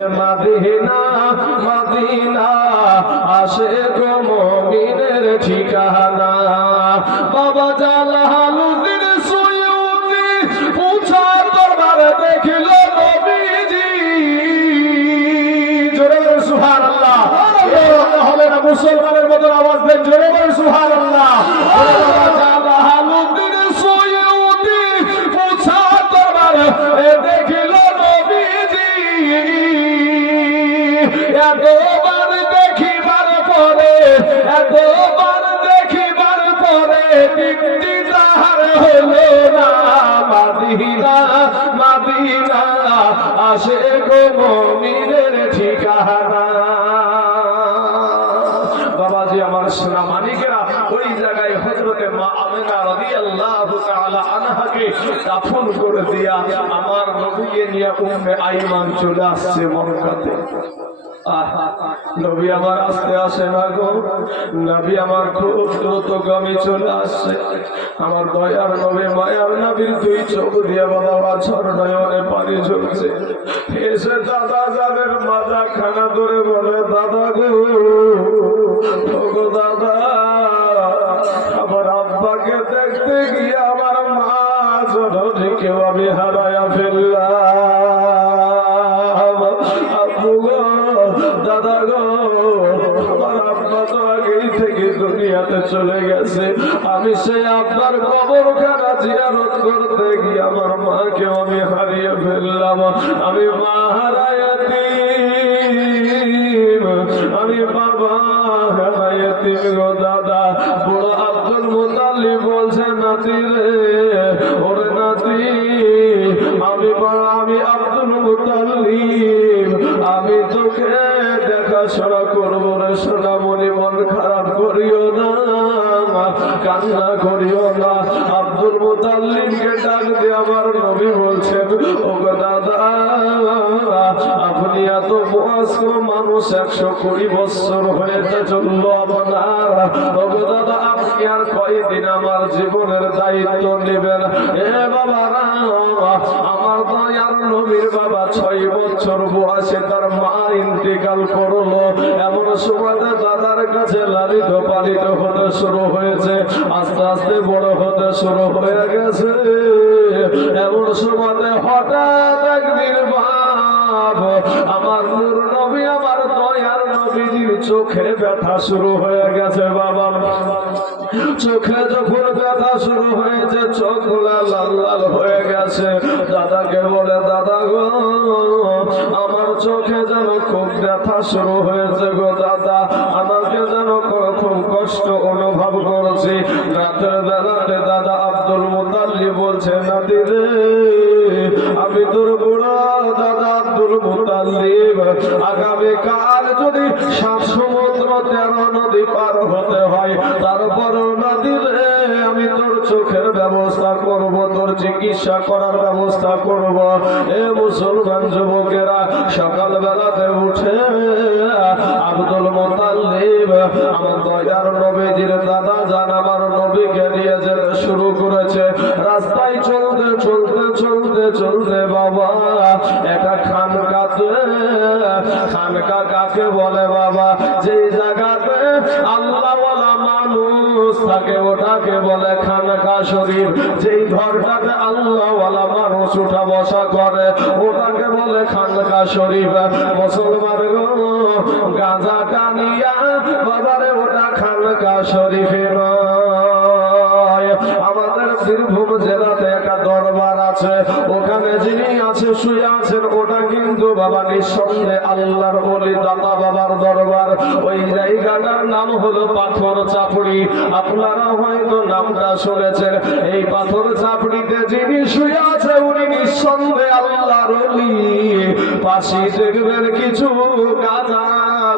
Medina Medina Ashiq মুমিনের ঠিকানা বাবা জালালউদ্দিন সুয়ুতি উঁচা দরবারে দেখিল নবীজি জোরে বলেন সুবহানাল্লাহ হবে না মুসলমানের মতো আওয়াজ দেন জোরে বলেন সুবহানাল্লাহ বাবা জালালউদ্দিন সুয়ুতি উঁচা দরবারে দেখিল নবীজি এতবার দেখিবার পরে তৃপ্তি তাহার হলো না মদিনা মদিনা আশিক মুমিনের ঠিকানা বাবাজি আমার সোনা মানিকেরা ওই জায়গায় হযরতে মা আমিনা রাদিয়াল্লাহু তাআলা আনহাকে দাফন করে দিয়া আমার নবীকে নিয়ে উম্মে আইমান চলে আসছে মক্কাতে নবী আমার আসতে আসে না গো নবী আমার খুব দ্রুতগামী চলে আসছে আমার দয়ার নবী মায়ার নবীর দুই চোখ দিয়ে বাবা বাছর নয়নে পানি ঝরছে এসে দাদা যাদের মাথা খানা ধরে বলে দাদা গো দাদা আমার আব্বাকে দেখতে গিয়ে আমার মা জননীকেও আমি হারায়া ফেললাম আব্বু গো দাদা গো আমার আব্বা তো আগেই থেকে দুনিয়াতে চলে গেছে আমি সেই আব্বার কবরখানা জিয়ারত করতে গিয়ে আমার মাকেও আমি হারিয়ে ফেললাম আমি মা হারায়াতিম আমি বাবা হারায়াতিম গো দাদা বুড়ো আব্দুল মুতাল্লিব বলছে নাতি রে ওরে নাতি আমি আব্দুল মুতাল্লিব আমি তোকে দেখাশোনা করবো রে সোনামণি মন খারাপ করিও না কান্না করিও না আব্দুল মুতাল্লিবকে ডাক দিয়ে আমার নবী বলছেন ও দাদা আপনি এত বয়স্ক মানুষ 120 বছর হয়েছে চলল আপনার ও দাদা আপনি আর কয়দিন আমার জীবনের দায়িত্ব নেবেন এ বাবারা আমার দয়ার নবীর বাবা 6 বছর বয়সে তার মা ইন্তেকাল করলো এমন সময় দাদার কাছে লালিত পালিত হতে শুরু হয়েছে আস্তে আস্তে বড় হতে শুরু হয়ে গেছে এমন সময় হঠাৎ একদিন আমার নূর নবী আমার দয়ার নবীর চোখে ব্যথা শুরু হয়ে গেছে বাবা চোখে যখন ব্যথা শুরু হয়েছে চোখ লাল লাল হয়ে গেছে দাদাকে বলে দাদা গো আমার চোখে যেন খুব ব্যথা শুরু হয়েছে গো দাদা আমাকে যেন খুব কষ্ট অনুভব করছি রাতের বেলাতে দাদা আব্দুল মুতাল্লিব বলছে নাতি রে আমি তোর বুড়ো দাদা আব্দুল মুতাল্লিব আগামীকাল যদি 7 সমুদ্র 13 নদী পার হতে হয় তারপর নদী রে আমি তোর চোখের ব্যবস্থা করব তোর চিকিৎসা করার ব্যবস্থা করব এ মুসলমান যুবকেরা সকাল বেলাতে উঠে আব্দুল মুতাল্লিব আমার দয়ার নবীজির দাদা জান আমার নবীকে নিয়ে যেতে শুরু করেছে রাস্তায় চলতে চলতে চলতে চলতে বাবা একটা খানকা কাকে বলে বাবা যে জায়গাতে আল্লাহওয়ালা মানুষ থাকে ওটাকে বলে খানকা শরীফ যেই ঘরটাতে আল্লাহওয়ালা মানুষ উঠা বসা করে ওটাকে বলে খানকা শরীফ মুসলমান গো গাঁজা টানিয়া বাজারে ওটা খানকা শরীফে নয় আমাদের বীরভূম জেলাতে একটা দরবার আছে ওখানে যিনি আছে শুয়ে আছেন ওটা কিন্তু বাবা নিঃসন্দেহে আল্লাহর ওলি দাতা বাবার দরবার ওই জায়গাটার নাম হলো পাথর চাপড়ি আপনারা হয়তো নামটা শুনেছেন এই পাথর চাপড়িতে যিনি শুয়ে আছে উনি নিঃসন্দেহে আল্লাহর ওলি পাশে দেখবেন কিছু গাঁজা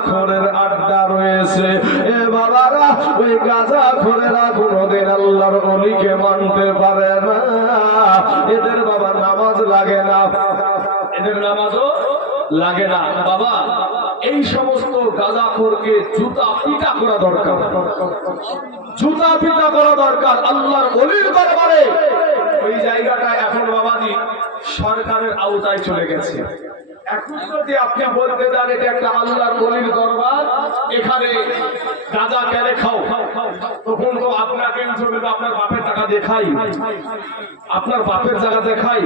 খোরের আড্ডা রয়েছে এ বাবারা ওই গাঁজা খোরেরা কোনোদিন আল্লাহর ওলিকে মানতে পারে না এদের বাবা নামাজ লাগে না এদের নামাজও লাগে না বাবা এই সমস্ত গাঁজাখোরকে জুতা পিটা করা দরকার জুতা পিটা করা দরকার আল্লাহর ওলির দরবারে ওই জায়গাটা এখন বাবাজি সরকারের আওতায় চলে গেছে এখন যদি আপনি বলতে যান এটা একটা আল্লাহর ওলির দরবার, এখানে গাঁজা কেনে খাও, তখন তো আপনাকে আপনার বাপের টাকা দেখাই, আপনার বাপের জায়গা দেখাই,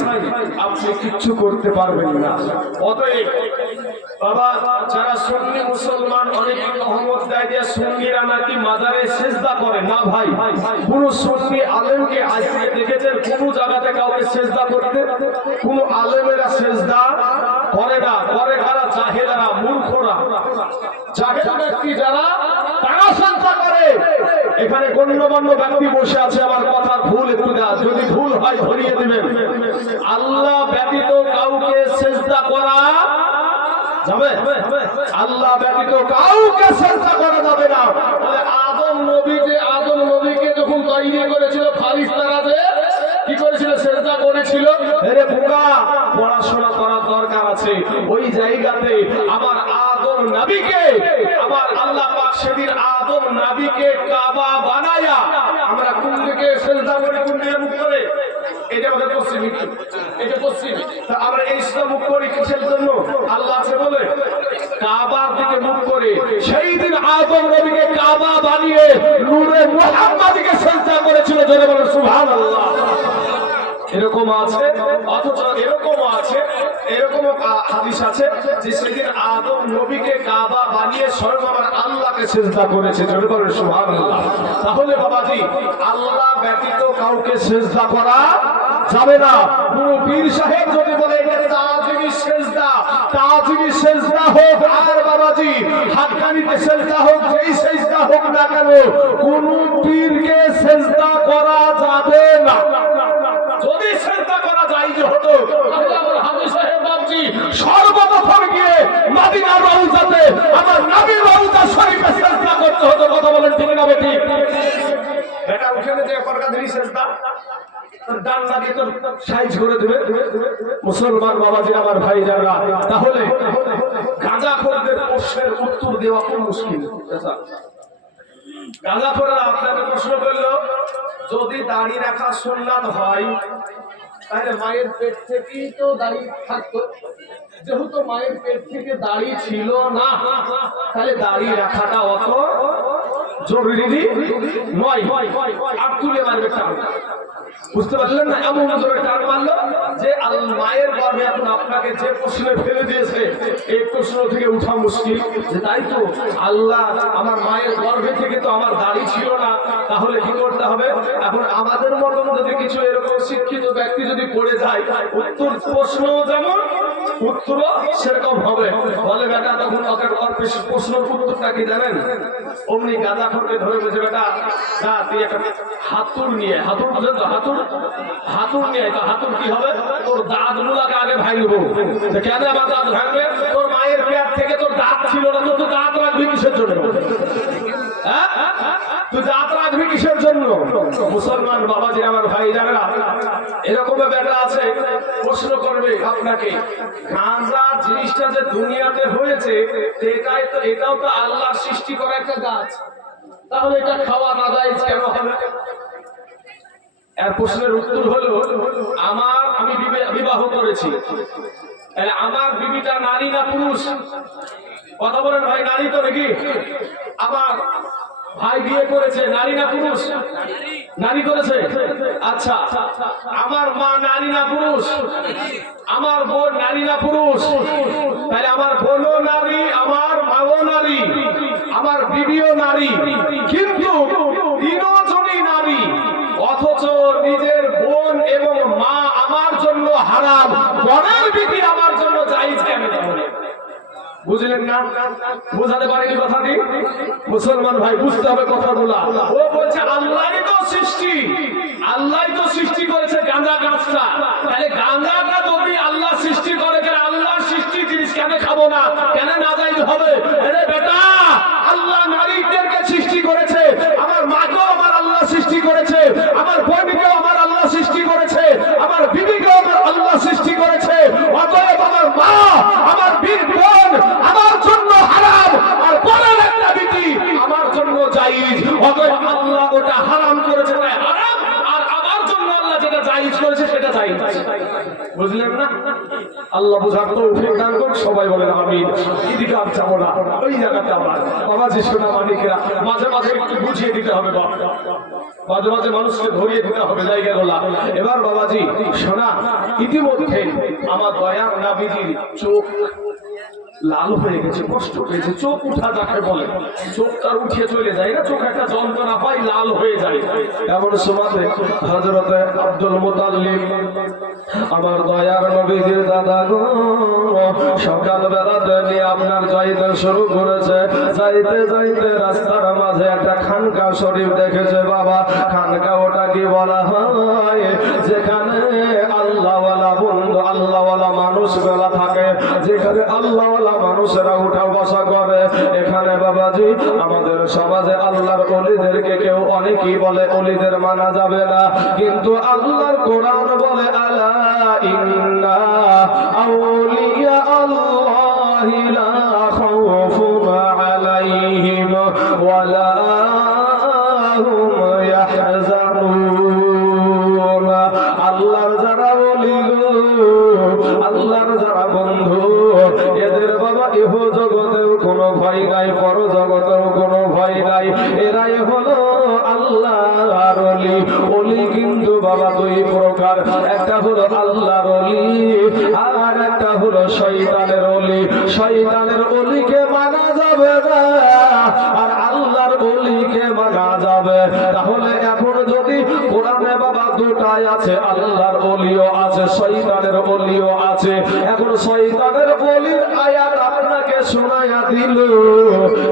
আপনি কিচ্ছু করতে পারবেন না। অতএব বাবা, যারা সুন্নি মুসলমান অনেকে তহমত দেয় যে সুন্নিরা নাকি মাজারে সেজদা করে, না ভাই, কোন সুন্নি আলেমকে আজকে দেখেছেন কোন জায়গাতে কাউকে সেজদা করতে? কোন আলেমেরা সেজদা করে না। করে কারা? জাহেলেরা, মূর্খরা, জাহেল ব্যক্তি যারা, তারা সেজদা করে। এখানে গণ্যমান্য ব্যক্তি বসে আছে, আমার কথা ভুল একটু দেয়া, যদি ভুল হয় ধরিয়ে দিবেন। আল্লাহ ব্যতীত কাউকে সেজদা করা যাবে? আল্লাহ ব্যতীত কাউকে সেজদা করা যাবে না। আদম নবীকে যখন তৈরি করেছিল ফারিস্তারাতে, কি করেছিল? সেজদা করেছিল। আরে বোকা, পড়াশোনা করার দরকার আছে। ওই জায়গাতে আমার আদম নবীকে, আমার আল্লাহ পাক সেদিন আদম নবীকে কাবা বানায়া আমরা কোন দিকে সেজদা করে, কোন দিকে মুখ করে? এটা আমাদের পশ্চিমী, এটা পশ্চিমী। আমরা এই মুখ করি কিসের জন্য? আল্লাহ আছে বলে কাবার দিকে মুখ করে। সেই দিন আদম নবীকে কাবা বানিয়ে নূরে মুহাম্মাদকে সেজদা করেছিল। জোরে বলেন সুবহানাল্লাহ। এরকম আছে, অথচ এরকম আছে, এরকম হাদিস আছে যে সেদিন আদম নবীকে কাবা বানিয়ে স্বয়ং আমার আল্লাহকে সেজদা করেছে। জোরে বলেন সুবহানাল্লাহ। তাহলে বাবাজি, আল্লাহ ব্যতীত কাউকে সেজদা করা যাবে না। কোন পীর সাহেব যদি বলে এটা তাজিমি সেজদা, তাজিমি সেজদা হোক, আর বাবাজি হাক্কানিতে সেজদা হোক, যেই সেজদা হোক না কেন, কোন পীরকে সেজদা করা যাবে না। যদি সেজদা করা যায় যে হতো, তাহলে আমার হাজী সাহেব বাবজি সর্বপ্রথম গিয়ে মদিনার রওজাতে আমার নবীর রওজা শরীফে সেজদা করতে হতো। কথা বলেন ঠিক না বেঠিক? এটা ওখানে যে করকাদেরই সেজদা ডান লাগে তো সাইজ করে দেবে মুসলমান বাবাজি, আমার ভাই যারা। তাহলে গাঁজাখোরদের প্রশ্নের উত্তর দেওয়া খুব মুশকিল। গাঁজাখোররা আপনাকে প্রশ্ন করলো, যদি দাড়ি রাখা সুন্নাত হয় তাহলে মায়ের পেট থেকেই তো দাড়ি থাকতো। যেহেতু মায়ের পেট থেকে দাড়ি ছিল না, তাহলে দাড়ি রাখাটা অত জরুরি নয়। আর তুলে মারবে টান, বুঝতে পারলেন না? এমন জোরে টান মারলো যে মায়ের গর্ভে এখন আপনাকে যে প্রশ্নে ফেলে দিয়েছে, এই প্রশ্ন থেকে উঠা মুশকিল। যে তাই তো, আল্লাহ আমার মায়ের গর্ভে থেকে তো আমার দাড়ি ছিল না, তাহলে কি করতে হবে? এখন আমাদের মতন যদি কিছু এরকম শিক্ষিত ব্যক্তি যদি পড়ে যায়, উত্তর প্রশ্ন যেমন উত্তর সেরকম হবে। বলে বেটা, তখন প্রশ্নের উত্তরটা কি জানেন? অমনি গাঁজাখোরকে ধরে বলছে, বেটা যা তুই একটা হাতুড় নিয়ে, হাতুড় বুঝেন তো, হাতুড় নিয়ে, হাতুড় কি হবে? তোর দাঁত গুলাকে আগে ভাঙবো। কেন আমার দাঁত ভাঙবে? তোর মায়ের পেট থেকে তোর দাঁত ছিল না, তো তুই দাঁত রাখবি কিসের জন্য? তুই দাঁত রাখবি কিসের জন্য? মুসলমান বাবাজি, আমার ভাই যারা, এরকম বেটা আছে প্রশ্ন করবে আপনাকে, গাঁজা জিনিসটা যে দুনিয়াতে হয়েছে, এটাও তো আল্লাহর সৃষ্টি করা একটা গাছ, তাহলে এটা খাওয়া না যায় কেন হবে? এর প্রশ্নের উত্তর হলো, আমি বিবাহ করেছি, আমার বিবিটা নারী না পুরুষ? কথা বলেন ভাই, নারী তো নাকি? আমার ভাই বিয়ে করেছে, নারী না পুরুষ? নারী করেছে। আচ্ছা, আমার মা নারী না পুরুষ? আমার বোন নারী না পুরুষ? তাহলে আমার বোনও নারী, আমার মাও নারী, আমার বিবিও নারী, কিন্তু তিনজনই নারী। অথচ নিজের বোন এবং মা আমার জন্য হারাম, বোনের বিবি আমার জন্য জায়েজ কেন? বুঝলেন না? বোঝাতে পারিনি কথাটি? মুসলমান ভাই, বুঝতে হবে কথাগুলা। ও বলছে আল্লাহই তো সৃষ্টি, আল্লাহই তো সৃষ্টি করেছে গাঁজা গাছটা, তাহলে গাঁজাটা যদি আল্লাহ সৃষ্টি করে, আল্লাহর সৃষ্টি জিনিস কেন খাবো না? কেন না জায়েজ হবে? আরে বেটা, আল্লাহ নারীদেরকে সৃষ্টি করেছে, আমার মাকেও আমার আল্লাহ সৃষ্টি করেছে, আমার বোনকেও আমার আল্লাহ সৃষ্টি করেছে, আমার বিবিকেও আমার আল্লাহ সৃষ্টি করেছে। অতএব আমার মা, আমার বোন আমার জন্য হারাম, আর বোনের একটা বিবি আমার জন্য জায়েজ। অতএব আল্লাহ ওটা হারাম করেছে তাই হারাম, আর আমার জন্য আল্লাহ যেটা জায়েজ করেছে সেটা জায়েজ। বুঝলেন না? আল্লাহ বুঝার তৌফিক দান করুন, সবাই বলেন আমিন। এদিকে আর যাবো না, ওই জায়গাতে আমার বাবাজি সোনা মানিকেরা মাঝে মাঝে একটু বুঝিয়ে দিতে হবে, মাঝে মাঝে মানুষকে ধরিয়ে দিতে হবে জায়গাগুলা। এবার বাবাজি সোনা, ইতিমধ্যে আমার দয়ার নাবিজির চোখ লাল হয়ে গেছে, কষ্ট পেয়েছে, চোখ উঠা যাকে বলে, চোখটা উঠিয়ে চলে যায় না, চোখ একটা যন্ত্রণা পাই, লাল হয়ে যায়। এমন সময়তে হযরতে আব্দুল মুতাল্লিব আমার দয়ার নবীজির দাদা গো সকাল বেলাতে নিয়ে আপনার যাইতে শুরু করেছে। যাইতে যাইতে রাস্তার মাঝে একটা খানকা শরীফ দেখেছে। বাবা খানকা ওটা কি বলা হয়? যেখানে আল্লাহওয়ালা বন্ধু, আল্লাহওয়ালা মানুষগুলা থাকে, যেখানে আল্লাহওয়ালা মানুষেরা উঠা বসা করে। এখানে বাবাজি আমাদের সমাজে আল্লাহর ওলিদেরকে কেউ অনেকেই বলে ওলিদের মানা যাবে না, কিন্তু আল্লাহর কোরআন বলে আলা ইন্না আউলিয়া আল্লাহি লা খাউফুন আলাইহিম ওয়া লা হুম ইয়াহজানুন। আল্লাহর যারা ওলি গো, আল্লাহর যারা বন্ধু, এদের বাবা ইহ জগতেও কোনো ভয় নাই, পর জগতেও কোনো ভয় নাই। এরাই হলো আল্লাহর ওলি। ওলি কিন্তু বাবা দুই প্রকার, একটা হলো আল্লাহর ওলি আর একটা হলো শয়তানের ওলি। শয়তানের ওলিকে মানা যাবে না আর আল্লাহর ওলিকে মানা যাবে। তাহলে এখন যদি কোরআনে বাবা দুটাই আছে, আল্লাহর ওলিও আছে, শয়তানের ওলিও আছে। এখন শয়তানের ওলির আয়াত আপনাকে শোনায়া দিল,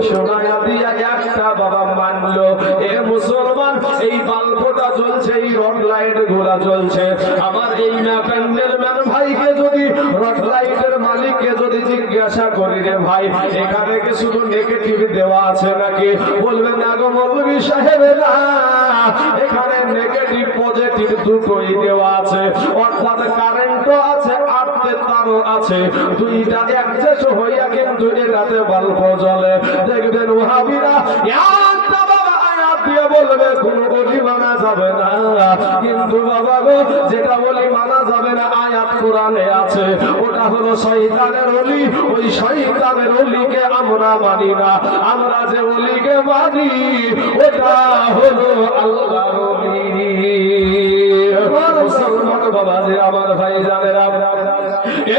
শোনায়া দিয়া একটা বাবা মানলো। এ মুসলমান, এই বাল্বটা জ্বলছে, এই রড লাইট গুলা জ্বলছে, আমার এই প্যান্ডেল ম্যান ভাইকে যদি, রড লাইটের মালিককে যদি জিজ্ঞাসা করি, রে ভাই এখানে কি শুধু নেগেটিভ দেওয়া আছে নাকি? বলবেন না গো মৌলভী সাহেব, না, এখানে নেগেটিভ পজিটিভ দুটোই দেওয়া আছে। অর্থাৎ কারেন্টও আছে আর তারও আছে, দুইটা অ্যাডজাস্ট হইয়া কিন্তু এটাতে বাল্ব জ্বলে। দেখবেন ওহাবিরা একটা বাবা আয়াত দিয়ে বলবে কোন ওলি মানা যাবে না, কিন্তু বাবা গো যেটা ওলি মানা যাবে না আয়াত কোরআনে আছে, ওটা হলো শয়তানের ওলি। ওই শয়তানের ওলিকে আমরা মানি না, আমরা যে ওলিকে মানি ওটা হলো আল্লাহর ওলি। মুসলমান বাবাজি আমার ভাই জানেরা,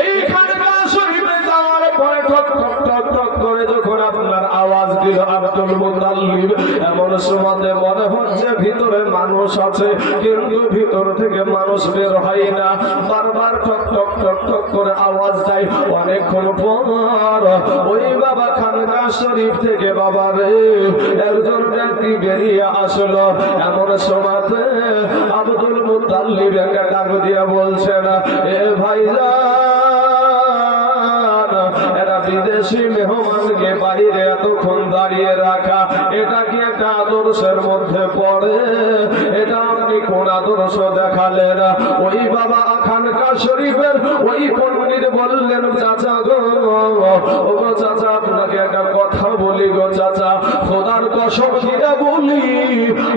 এইখানে শরীফে যাওয়ার পরে ঠক ঠক ঠক ঠক করে যখন আপনার আওয়াজ দিল আব্দুল মুতাল্লিব, এমন সময় মনে হচ্ছে ভিতরে মানুষ আছে, কিন্তু ভিতর থেকে মানুষ বের হয় না। বারবার ঠক ঠক ঠক ঠক করে আওয়াজ দেয়। অনেকক্ষণ পর ওই বাবা খানকা শরীফ থেকে বাবা রে একজন ব্যক্তি বেরিয়ে আসলো। এমন সময় আব্দুল মুতাল্লিব একটা ডাক দিয়া বলছেন, এ ভাইজান, এরা বিদেশি মেহমানকে বাইরে এতক্ষণ দাঁড়িয়ে রাখা, এটা কি একটা আদর্শের মধ্যে পড়ে? এটা আপনি কোন আদর্শ দেখালেন? ওই বাবা খানকা শরীফের ওই পণ্ডিত বললেন, চাচা গো, ও গো চাচা, আপনাকে একটা কথা বলি গো চাচা, খোদার কসম খিরা বলি,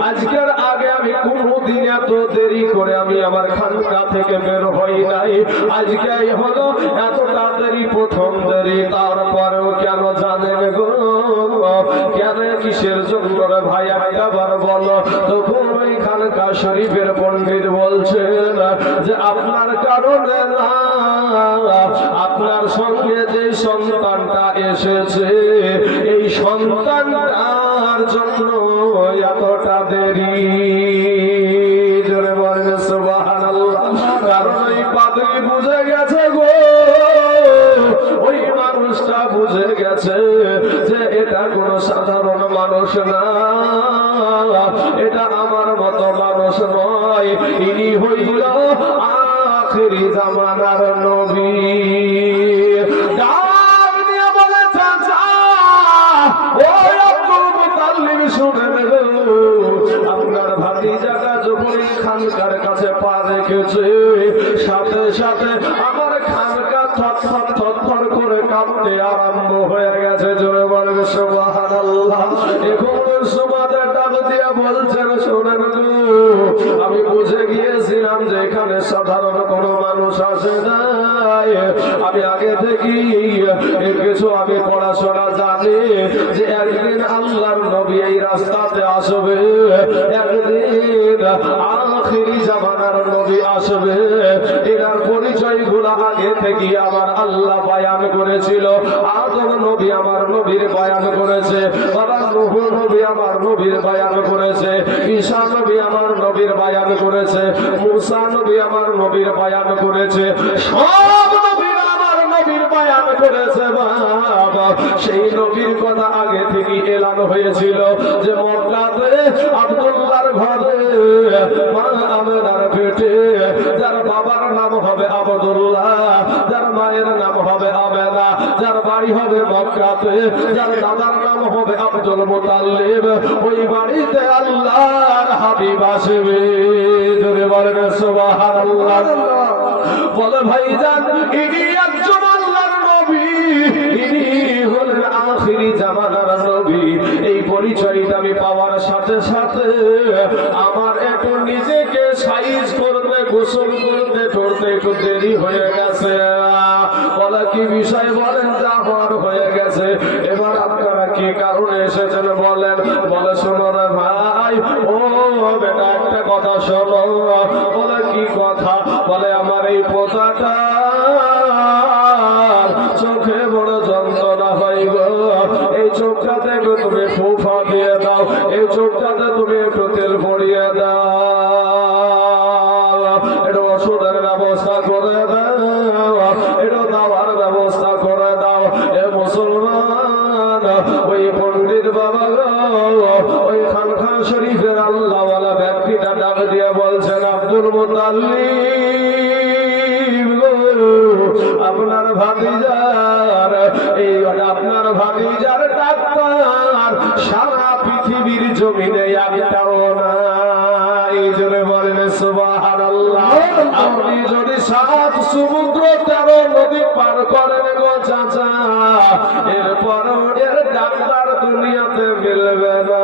আজকের আগে আমি কোনদিন এত দেরি করে আমি আমার খানকা থেকে বের হই নাই। আজকে হলো এত তাড়াতাড়ি প্রথম দেরি। তারপরেও কেন জানেন গো? কেন, কিসের জন্য রে ভাই একবার বলো। তখন ওই খানকা শরীফের পণ্ডিত বলছেন যে আপনার কারণে না, আপনার সঙ্গে যে সন্তানটা এসেছে এই সন্তানটার জন্য এতটা দেরি। জোরে বলেন সুবহানাল্লাহ। কারণ ওই পাদ্রী বুঝে গেছে গো, ওই মানুষটা বুঝে গেছে যে এটা কোন সাধারণ মানুষ না, এটা আমার মতো মানুষ নয়, ইনি হইল আখিরি জামানার নবী। ডাক দিয়ে বলে, চাচা ও আব্দুল মুতাল্লিব শুনেন গো, আপনার ভাতিজাটা যখন খানকার কাছে পা রেখেছে, সাথে সাথে আমার খানকা থরথর থরথর করে কাঁপতে আরম্ভ হয়ে গেছে। জোরে বলবে সুবহানাল্লাহ। এখন সুমাদের ডাক দিয়ে বলছেন, শোনেন গো, আমি বুঝে গিয়েছিলাম যে এখানে সাধারণ কোনো মানুষ আসে নাই। আমি আগে থেকেই কিছু আমি পড়াশোনা জানি যে একদিন আল্লাহর নবী এই রাস্তাতে আসবে, একদিন আখিরি জামানার নবী আসবে। এনার পরিচয়গুলো আগে থেকে আমার আল্লাহ বয়ান করেছিল। আদম নবী আমার নবীর বয়ান করেছে, নূহ নবী আমার নবীর বয়ান করেছে, ঈসা নবী আমার নবীর বয়ান করেছে, মুসা নবী আমার নবীর বয়ান করেছে, সব নবীর আমার নবীর বয়ান করেছে। বাবা, সেই নবীর কথা আগে থেকে এলান হয়েছিল যে মক্কাতে আব্দুল্লাহর ঘরে মা আমেনার পেটে যার বাবার নাম হবে আব্দুল্লাহ, যার মায়ের নাম হবে আমেনা, যার বাড়ি হবে মক্কাতে, যার দাদার নাম হবে আব্দুল মুতাল্লিব, ওই বাড়িতে আল্লাহর হাবিব আসবে। জোরে বলেন সুবহানাল্লাহ। বলে ভাইজান, ইনি একজন আল্লাহর নবী, ইনি হলেন আখিরি জামানার নবী। এই পরিচয়টা আমি পাওয়ার সাথে সাথে আমার একটু নিজেকে সাইজ করতে, গোসল করতে টরতে একটু দেরি হয়ে গেছে। বলে কি বিষয়? বলেন যা হওয়ার হয়ে গেছে। এবার আপনারা কি কারণে এসেছেন বলেন? বলে শোনো রে ভাই, ও বেটা একটা কথা শোনো। বলে কি কথা? বলে আমার এই পোতাটা চোখে বড় যন্ত্রণা হয় গো, এই চোখটাতে একটু তুমি ফুফা দিয়ে দাও, এই চোখটাতে তুমি একটু তেল পড়িয়ে দাও, একটু ওষুধের ব্যবস্থা করে দাও, একটু দাওয়ার ব্যবস্থা করে দাও। এ মুসলমান, ওই পণ্ডিত বাবা গো, ওই খানকা শরীফের আল্লাহওয়ালা ব্যক্তিটা ডাক দিয়ে বলছেন, আব্দুল মুতাল্লিব গো, আপনার ভাতিজার এই আপনার ভাতিজার ডাক্তার সারা পৃথিবীর জমিনে একটাও নাই। জোরে বলেন সুবহানাল্লাহ। আপনি যদি 7 সমুদ্র 13 নদী পার করেন গো চাচা, এরপর এর ডাক্তার দুনিয়াতে মিলবে না।